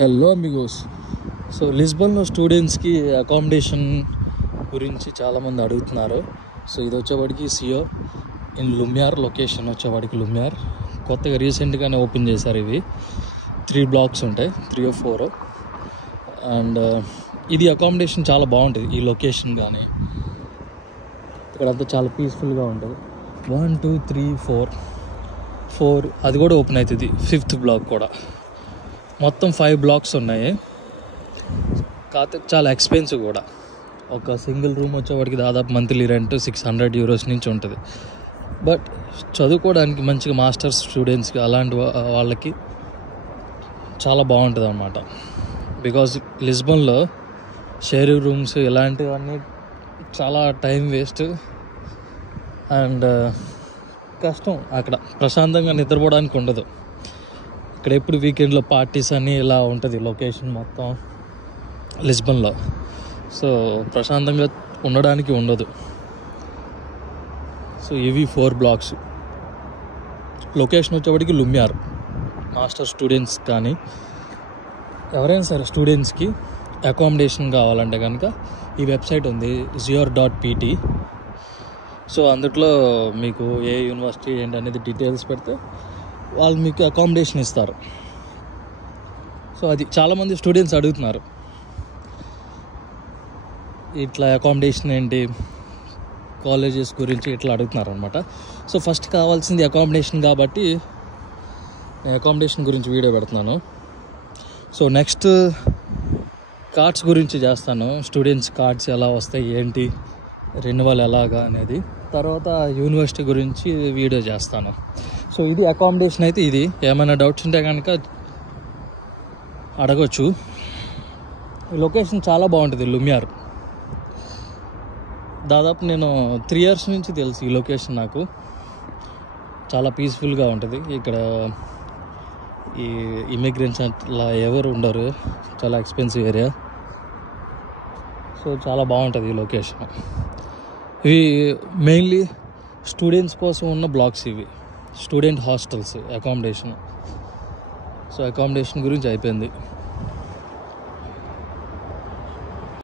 Hello Amigos. So లిస్బన్లో స్టూడెంట్స్కి accommodation గురించి చాలామంది అడుగుతున్నారు. సో ఇది వచ్చేవాడికి సియో ఇన్ లుమియార్, లొకేషన్ వచ్చేవాడికి లుమియార్. కొత్తగా రీసెంట్గానే ఓపెన్ చేశారు. ఇవి 3 బ్లాక్స్ ఉంటాయి, 3 or 4. అండ్ ఇది అకామిడేషన్ చాలా బాగుంటుంది. ఈ లొకేషన్ కానీ ఇక్కడంతా చాలా పీస్ఫుల్గా ఉంటుంది. 1 2 3 4 అది కూడా ఓపెన్ అవుతుంది. 5th బ్లాక్ కూడా. మొత్తం 5 బ్లాక్స్ ఉన్నాయి. కాకపోతే చాలా ఎక్స్పెన్సివ్ కూడా. ఒక సింగిల్ రూమ్ వచ్చేవాడికి దాదాపు మంత్లీ రెంట్ €600 నుంచి ఉంటుంది. బట్ చదువుకోవడానికి మంచిగా మాస్టర్స్ స్టూడెంట్స్కి అలాంటి వాళ్ళకి చాలా బాగుంటుంది అన్నమాట. బికాజ్ లిస్బన్లో షేరింగ్ రూమ్స్ ఇలాంటివన్నీ చాలా టైం వేస్ట్ అండ్ కష్టం. అక్కడ ప్రశాంతంగా నిద్రపోవడానికి ఉండదు. ఇక్కడ ఎప్పుడు వీకెండ్లో పార్టీస్ అని ఇలా ఉంటుంది లొకేషన్ మొత్తం లిస్బన్లో. సో ప్రశాంతంగా ఉండడానికి ఉండదు. సో ఇవి 4 బ్లాక్స్. లొకేషన్ వచ్చేవాడికి లుమియార్. మాస్టర్ స్టూడెంట్స్ కానీ ఎవరైనా సరే స్టూడెంట్స్కి అకామిడేషన్ కావాలంటే కనుక ఈ వెబ్సైట్ ఉంది, zior.pt. సో అందుట్లో మీకు ఏ యూనివర్సిటీ ఏంటి అనేది డీటెయిల్స్ పెడితే వాళ్ళు మీకు అకామిడేషన్ ఇస్తారు. సో అది చాలామంది స్టూడెంట్స్ అడుగుతున్నారు, ఇట్లా అకామిడేషన్ ఏంటి, కాలేజెస్ గురించి ఇట్లా అడుగుతున్నారు అనమాట. సో ఫస్ట్ కావాల్సింది అకామిడేషన్ కాబట్టి నేను అకామిడేషన్ గురించి వీడియో పెడుతున్నాను. సో నెక్స్ట్ కార్డ్స్ గురించి చేస్తాను. స్టూడెంట్స్ కార్డ్స్ ఎలా వస్తాయి, ఏంటి, రెన్యువల్ ఎలాగా అనేది. తర్వాత యూనివర్సిటీ గురించి వీడియో చేస్తాను. సో ఇది అకామిడేషన్ అయితే. ఇది ఏమైనా డౌట్స్ ఉంటే కనుక అడగొచ్చు. ఈ లొకేషన్ చాలా బాగుంటుంది లుమియార్. దాదాపు నేను 3 years నుంచి తెలుసు ఈ లొకేషన్ నాకు. చాలా పీస్ఫుల్గా ఉంటుంది ఇక్కడ. ఈ ఇమిగ్రెంట్స్ అట్లా ఎవరు ఉండరు. చాలా ఎక్స్పెన్సివ్ ఏరియా. సో చాలా బాగుంటుంది ఈ లొకేషన్. ఇవి మెయిన్లీ స్టూడెంట్స్ కోసం ఉన్న బ్లాక్స్. ఇవి student hostels accommodation. So accommodation గురించి అయిపోయింది.